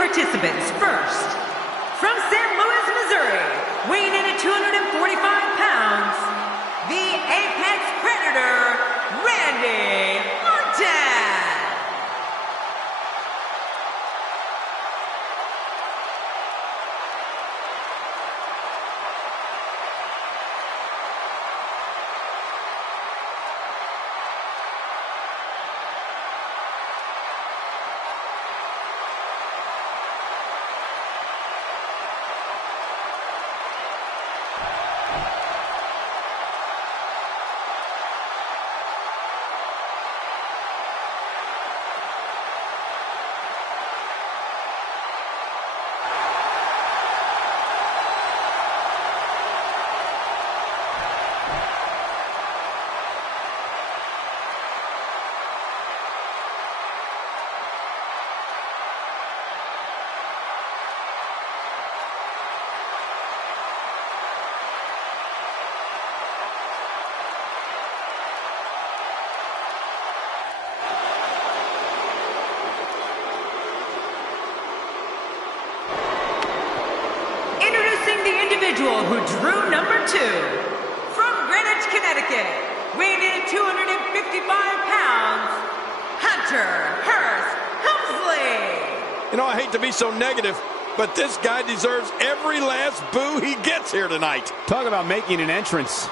participants. First, from St. Louis, Missouri, weighing in at 245 pounds, the apex predator, Randy Martin. The individual who drew number 2, from Greenwich, Connecticut, weighing in at 255 pounds, Hunter Hearst Helmsley. You know, I hate to be so negative, but this guy deserves every last boo he gets here tonight. Talk about making an entrance.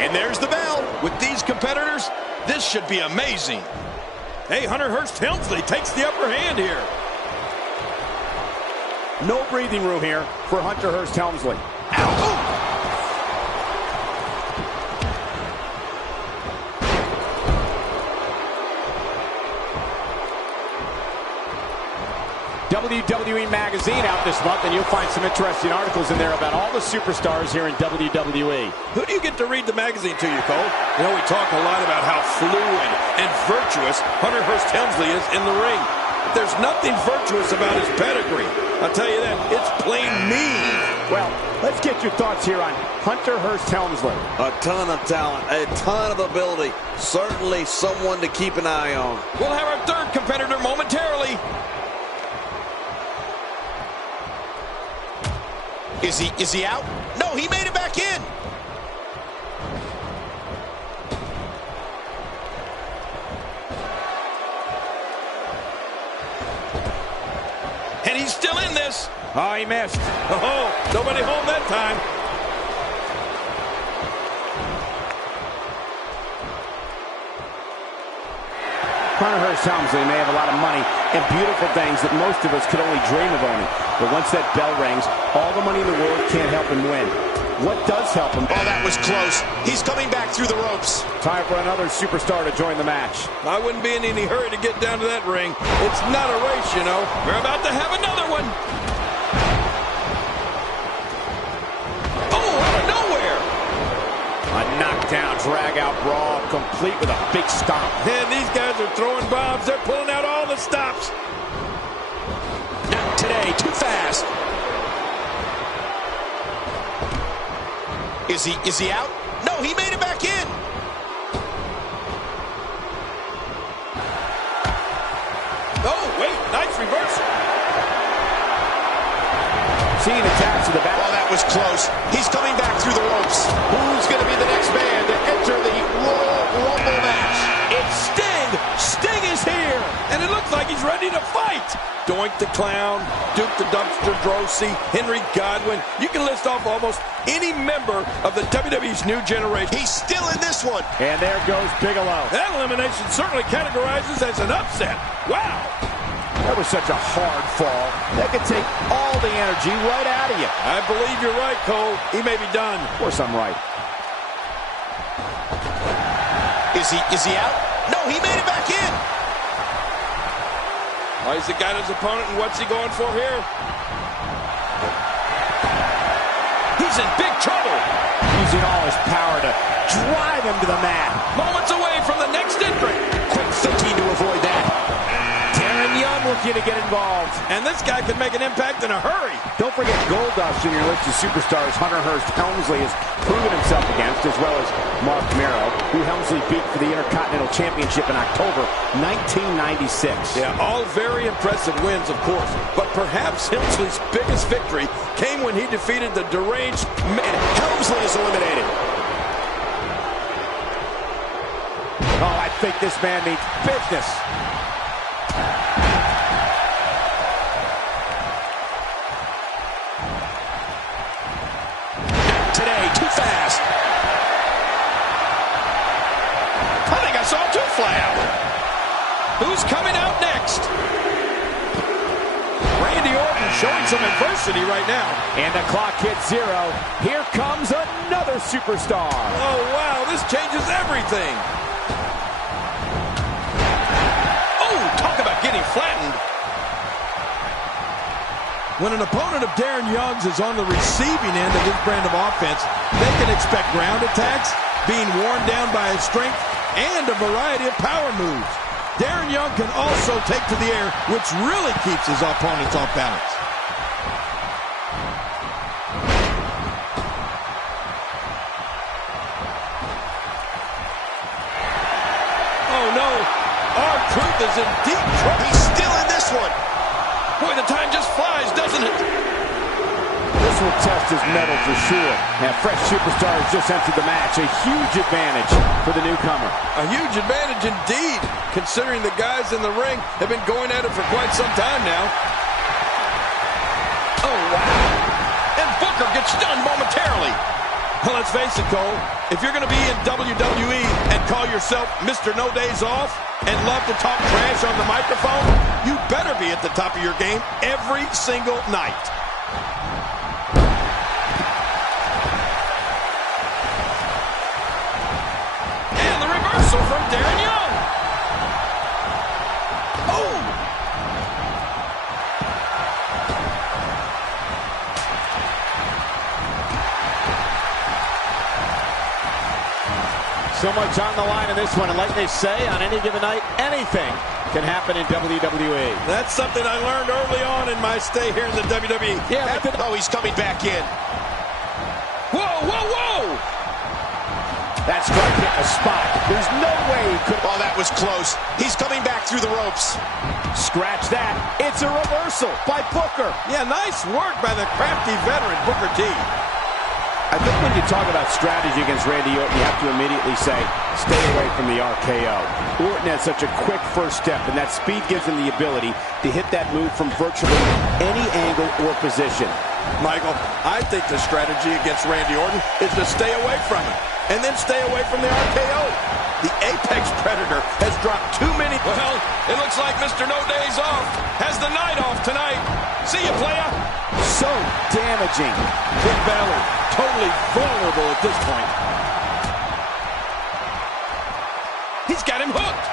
And there's the bell. With these competitors, this should be amazing. Hey, Hunter Hearst Helmsley takes the upper hand here. No breathing room here for Hunter Hearst Helmsley. Ow! WWE Magazine out this month, and you'll find some interesting articles in there about all the superstars here in WWE. Who do you get to read the magazine to, you, Cole? You know, we talk a lot about how fluid and virtuous Hunter Hearst Helmsley is in the ring. But there's nothing virtuous about his pedigree. I'll tell you that. It's plain mean. Well, let's get your thoughts here on Hunter Hearst Helmsley. A ton of talent, a ton of ability. Certainly someone to keep an eye on. We'll have our third competitor momentarily. Is he out? No, he made it back in. And he's still in this. Oh, he missed. Oh, nobody home that time. Hunter Hearst Helmsley may have a lot of money and beautiful things that most of us could only dream of owning. But once that bell rings, all the money in the world can't help him win. What does help him? Oh, that was close. He's coming back through the ropes. Time for another superstar to join the match. I wouldn't be in any hurry to get down to that ring. It's not a race, you know. We're about to have another one. Oh, out of nowhere. A knockdown, drag-out brawl, complete with a big stomp. Man, these guys are throwing bombs. They're pulling out all the stops. Not today. Too fast. Is he out? No, he made it back in. Oh, wait. Nice reversal. Seeing attacks to the back. Oh, that was close. He's coming back through the ropes. Who's going to be the next man to enter the Royal Rumble match? It's Sting. Sting is here. And it looks looks like he's ready to fight. Doink the Clown, Duke the Dumpster Drosy, Henry Godwin. You can list off almost any member of the WWE's new generation. He's still in this one. And there goes Bigelow. That elimination certainly categorizes as an upset. Wow. That was such a hard fall. That could take all the energy right out of you. I believe you're right, Cole. He may be done. Of course I'm right. Is he out? No, he made it back in. Oh, he's got his opponent, and what's he going for here? He's in big trouble. Using all his power to drive him to the mat. Moments away from the next entrant. Quick thinking to avoid that. Young looking to get involved. And this guy can make an impact in a hurry. Don't forget Goldust in your list of superstars Hunter Hearst Helmsley has proven himself against, as well as Mark Mero, who Helmsley beat for the Intercontinental Championship in October 1996. Yeah, all very impressive wins, of course. But perhaps Helmsley's biggest victory came when he defeated the deranged man. Helmsley is eliminated. Oh, I think this man means business. Too fast. I think I saw two fly out. Who's coming out next? Randy Orton showing some adversity right now. And the clock hits 0. Here comes another superstar. Oh, wow, this changes everything. Oh, talk about getting flattened. When an opponent of Darren Young's is on the receiving end of this brand of offense, they can expect ground attacks, being worn down by his strength, and a variety of power moves. Darren Young can also take to the air, which really keeps his opponents off balance. Oh no, R-Truth is in deep trouble. He's still in this one. Boy, the time just flies, doesn't it? This will test his mettle for sure. And fresh superstar has just entered the match. A huge advantage for the newcomer. A huge advantage indeed, considering the guys in the ring have been going at it for quite some time now. Oh, wow. And Booker gets stunned momentarily. Well, let's face it, Cole. If you're going to be in WWE and call yourself Mr. No Days Off and love to talk trash on the microphone, you better be at the top of your game every single night. And the reversal from Darren Young. Oh! So much on the line in this one, and like they say, on any given night, anything can happen in WWE. That's something I learned early on in my stay here in the WWE. Yeah, Oh, he's coming back in. Whoa, whoa, whoa! that strike hit the spot. There's no way he could. Oh, that was close. He's coming back through the ropes. Scratch that. It's a reversal by Booker. Yeah, nice work by the crafty veteran, Booker T. I think when you talk about strategy against Randy Orton, you have to immediately say, stay away from the RKO. Orton has such a quick first step, and that speed gives him the ability to hit that move from virtually any angle or position. Michael, I think the strategy against Randy Orton is to stay away from him, and then stay away from the RKO. The Apex Predator has dropped too many. Well, it looks like Mr. No Days Off has the night off tonight. See ya, playa. So damaging. Finn Balor, totally vulnerable at this point. He's got him hooked.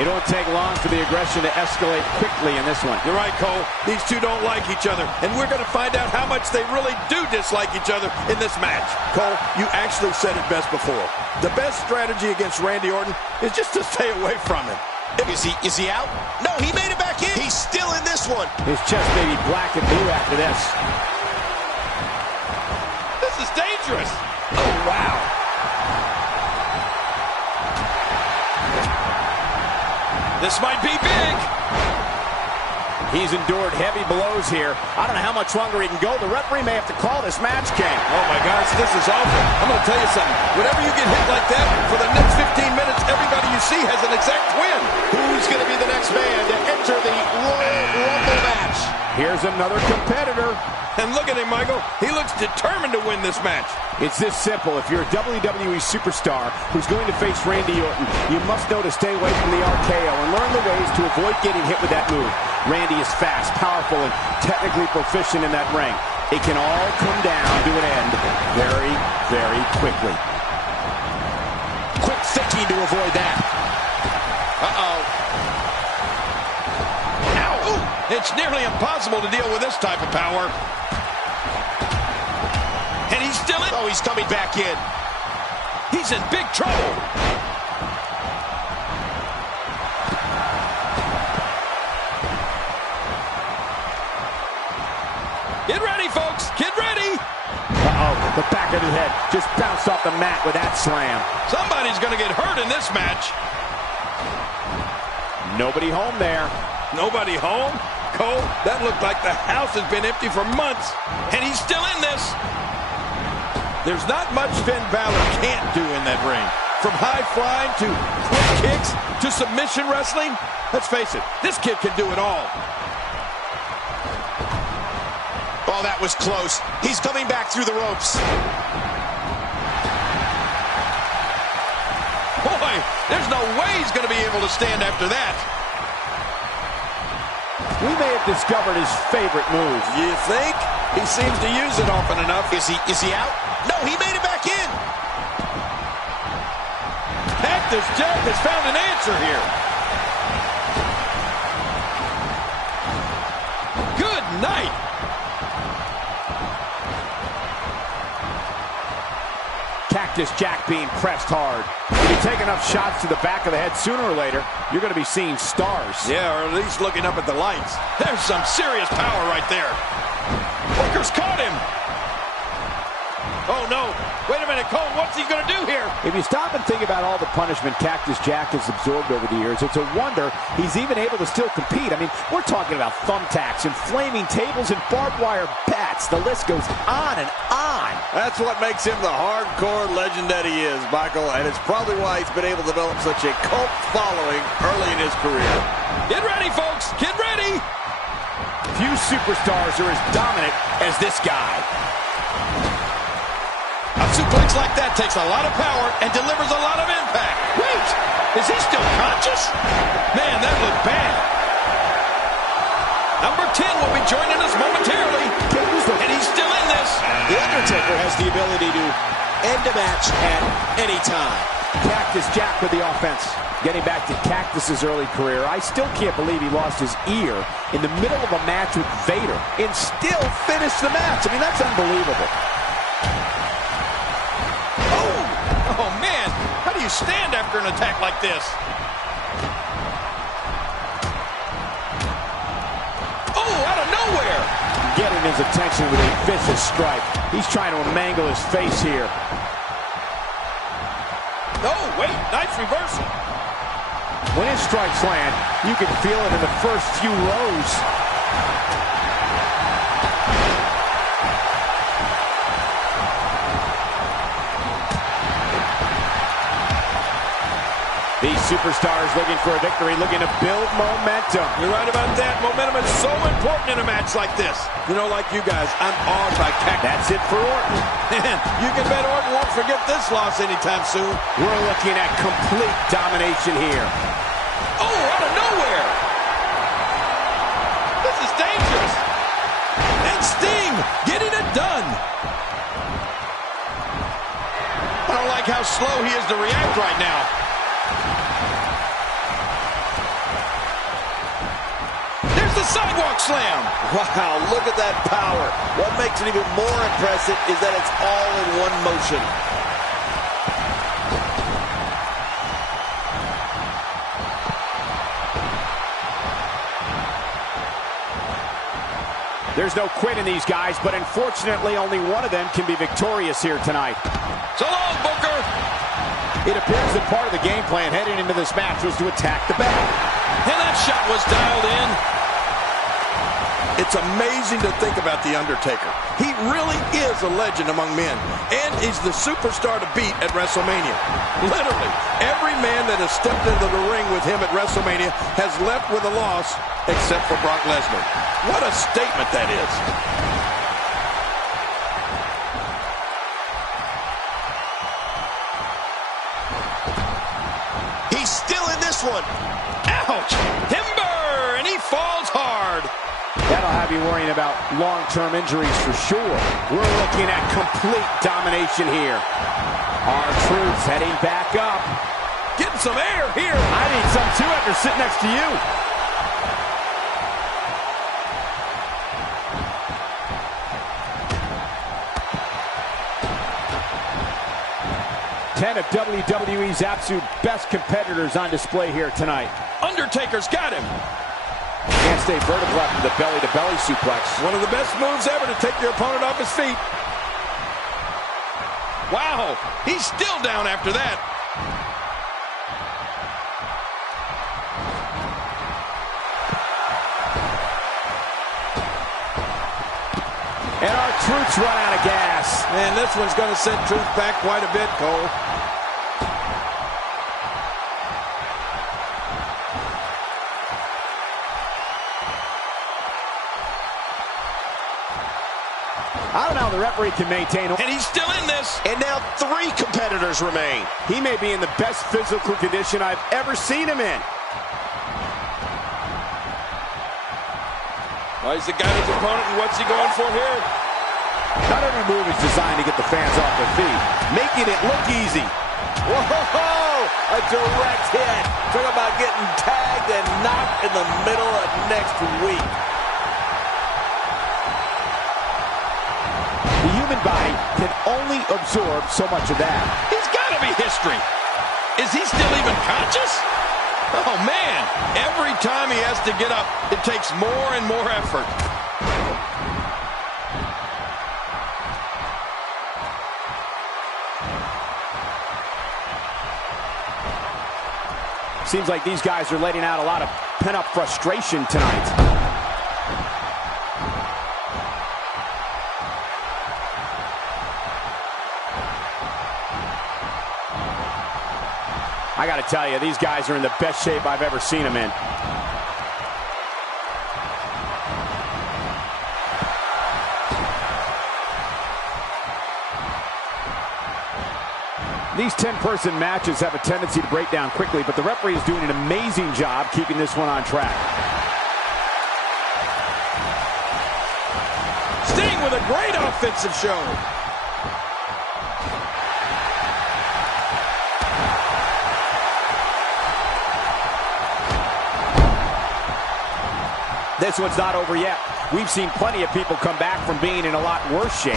It won't take long for the aggression to escalate quickly in this one. You're right, Cole. These two don't like each other, and we're going to find out how much they really do dislike each other in this match. Cole, you actually said it best before. The best strategy against Randy Orton is just to stay away from him. Is he out? No, he made it back in. He's still in this one. His chest may be black and blue after this. This is dangerous. Oh, wow. This might be big. He's endured heavy blows here. I don't know how much longer he can go. The referee may have to call this match, King. Oh, my gosh, this is awful. I'm going to tell you something. Whenever you get hit like that, for the next 15 minutes, everybody you see has an exact win. Who's going to be the next man to enter the Royal Rumble match? Here's another competitor. And look at him, Michael. He looks determined to win this match. It's this simple. If you're a WWE superstar who's going to face Randy Orton, you must know to stay away from the RKO and learn the ways to avoid getting hit with that move. Randy is fast, powerful, and technically proficient in that ring. It can all come down to an end very, very quickly. Quick thinking to avoid that. Uh-oh. Ow! It's nearly impossible to deal with this type of power. And he's still in. Oh, he's coming back in. He's in big trouble. Get ready, folks. Get ready. Uh-oh, the back of his head just bounced off the mat with that slam. Somebody's going to get hurt in this match. Nobody home there. Nobody home? Cole, that looked like the house has been empty for months. And he's still in this. There's not much Finn Balor can't do in that ring. From high flying to quick kicks to submission wrestling. Let's face it, this kid can do it all. Oh, that was close. He's coming back through the ropes. Boy, there's no way he's going to be able to stand after that. We may have discovered his favorite move. You think? He seems to use it often enough. Is he out? No, he made it back in. Cactus Jack has found an answer here. Good night. Cactus Jack being pressed hard. If you take enough shots to the back of the head, sooner or later, you're going to be seeing stars. Yeah, or at least looking up at the lights. There's some serious power right there. Booker's caught him. Oh, no. Wait a minute, Cole. What's he going to do here? If you stop and think about all the punishment Cactus Jack has absorbed over the years, it's a wonder he's even able to still compete. I mean, we're talking about thumbtacks and flaming tables and barbed wire bats. The list goes on and on. That's what makes him the hardcore legend that he is, Michael, and it's probably why he's been able to develop such a cult following early in his career. Get ready, folks. Get ready. Few superstars are as dominant as this guy. A suplex like that takes a lot of power and delivers a lot of impact. Wait, is he still conscious? Man, that looked bad. Number 10 will be joining us momentarily. And he's still in this. The Undertaker has the ability to end a match at any time. Cactus Jack with the offense. Getting back to Cactus's early career, I still can't believe he lost his ear in the middle of a match with Vader and still finished the match. I mean, that's unbelievable. Oh, man, how do you stand after an attack like this? Oh, out of nowhere. Getting his attention with a vicious strike. He's trying to mangle his face here. Oh, wait, nice reversal. When his strikes land, you can feel it in the first few rows. These superstars looking for a victory, looking to build momentum. You're right about that. Momentum is so important in a match like this. You know, like you guys, I'm awed by Cactus. That's it for Orton. Man, you can bet Orton won't forget this loss anytime soon. We're looking at complete domination here. Oh, out of nowhere. This is dangerous. And Sting getting it done. I don't like how slow he is to react right now. There's the sidewalk slam. Wow, look at that power. What makes it even more impressive is that it's all in one motion. There's no quit in these guys, but unfortunately only one of them can be victorious here tonight. So long, Booker. It appears that part of the game plan heading into this match was to attack the back. And that shot was dialed in. It's amazing to think about The Undertaker. He really is a legend among men, and he's the superstar to beat at WrestleMania. Literally, every man that has stepped into the ring with him at WrestleMania has left with a loss, except for Brock Lesnar. What a statement that is. He's still in this one. Ouch! Timber! And he falls hard. That'll have you worrying about long-term injuries for sure. We're looking at complete domination here. R-Truth heading back up. Getting some air here. I need some too after sitting next to you. Ten of WWE's absolute best competitors on display here tonight. Undertaker's got him. Can't stay vertical after the belly-to-belly suplex. One of the best moves ever to take your opponent off his feet. Wow, he's still down after that. And our Truth's run out of gas. And this one's going to send Truth back quite a bit, Cole. I don't know how the referee can maintain. And he's still in this. And now 3 competitors remain. He may be in the best physical condition I've ever seen him in. Well, he's the guy his opponent, and what's he going for here? Not every move is designed to get the fans off their feet, making it look easy. Whoa! A direct hit. Talk about getting tagged and knocked in the middle of next week. The human body can only absorb so much of that. He's got to be history. Is he still even conscious? Oh, man. Every time he has to get up, it takes more and more effort. Seems like these guys are letting out a lot of pent-up frustration tonight. I got to tell you, these guys are in the best shape I've ever seen them in. These 10-person matches have a tendency to break down quickly, but the referee is doing an amazing job keeping this one on track. Sting with a great offensive show. This one's not over yet. We've seen plenty of people come back from being in a lot worse shape.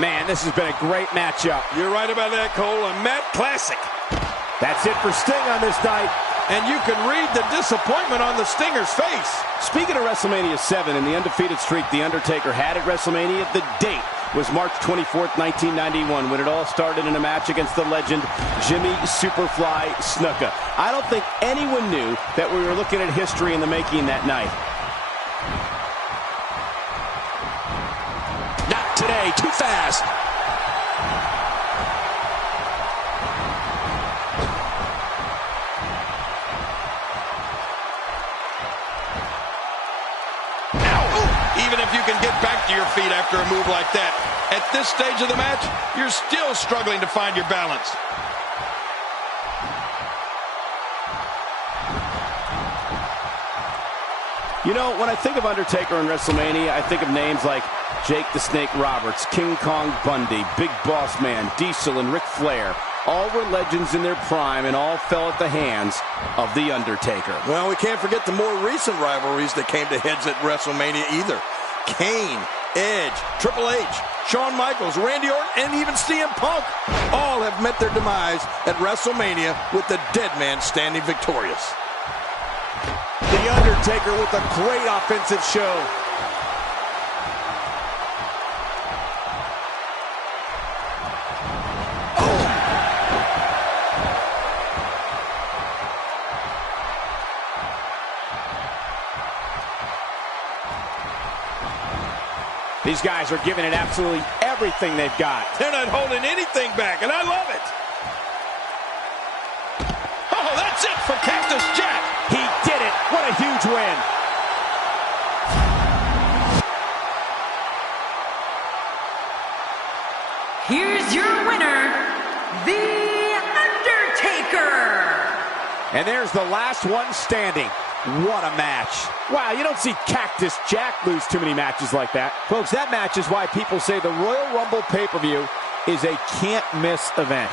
Man, this has been a great matchup. You're right about that, Cole. A Matt classic. That's it for Sting on this night. And you can read the disappointment on the Stinger's face. Speaking of WrestleMania 7 and the undefeated streak The Undertaker had at WrestleMania, the date was March 24th, 1991, when it all started in a match against the legend Jimmy Superfly Snuka. I don't think anyone knew that we were looking at history in the making that night. Not today, too fast. Even if you can get back to your feet after a move like that, at this stage of the match, you're still struggling to find your balance. You know, when I think of Undertaker and WrestleMania, I think of names like Jake the Snake Roberts, King Kong Bundy, Big Boss Man, Diesel, and Ric Flair. All were legends in their prime and all fell at the hands of The Undertaker. Well, we can't forget the more recent rivalries that came to heads at WrestleMania either. Kane, Edge, Triple H, Shawn Michaels, Randy Orton, and even CM Punk all have met their demise at WrestleMania with the dead man standing victorious. The Undertaker with a great offensive show. These guys are giving it absolutely everything they've got. They're not holding anything back, and I love it. Oh, that's it for Cactus Jack. He did it. What a huge win. Here's your winner, The Undertaker. And there's the last one standing. What a match. Wow, you don't see Cactus Jack lose too many matches like that. Folks, that match is why people say the Royal Rumble pay-per-view is a can't-miss event.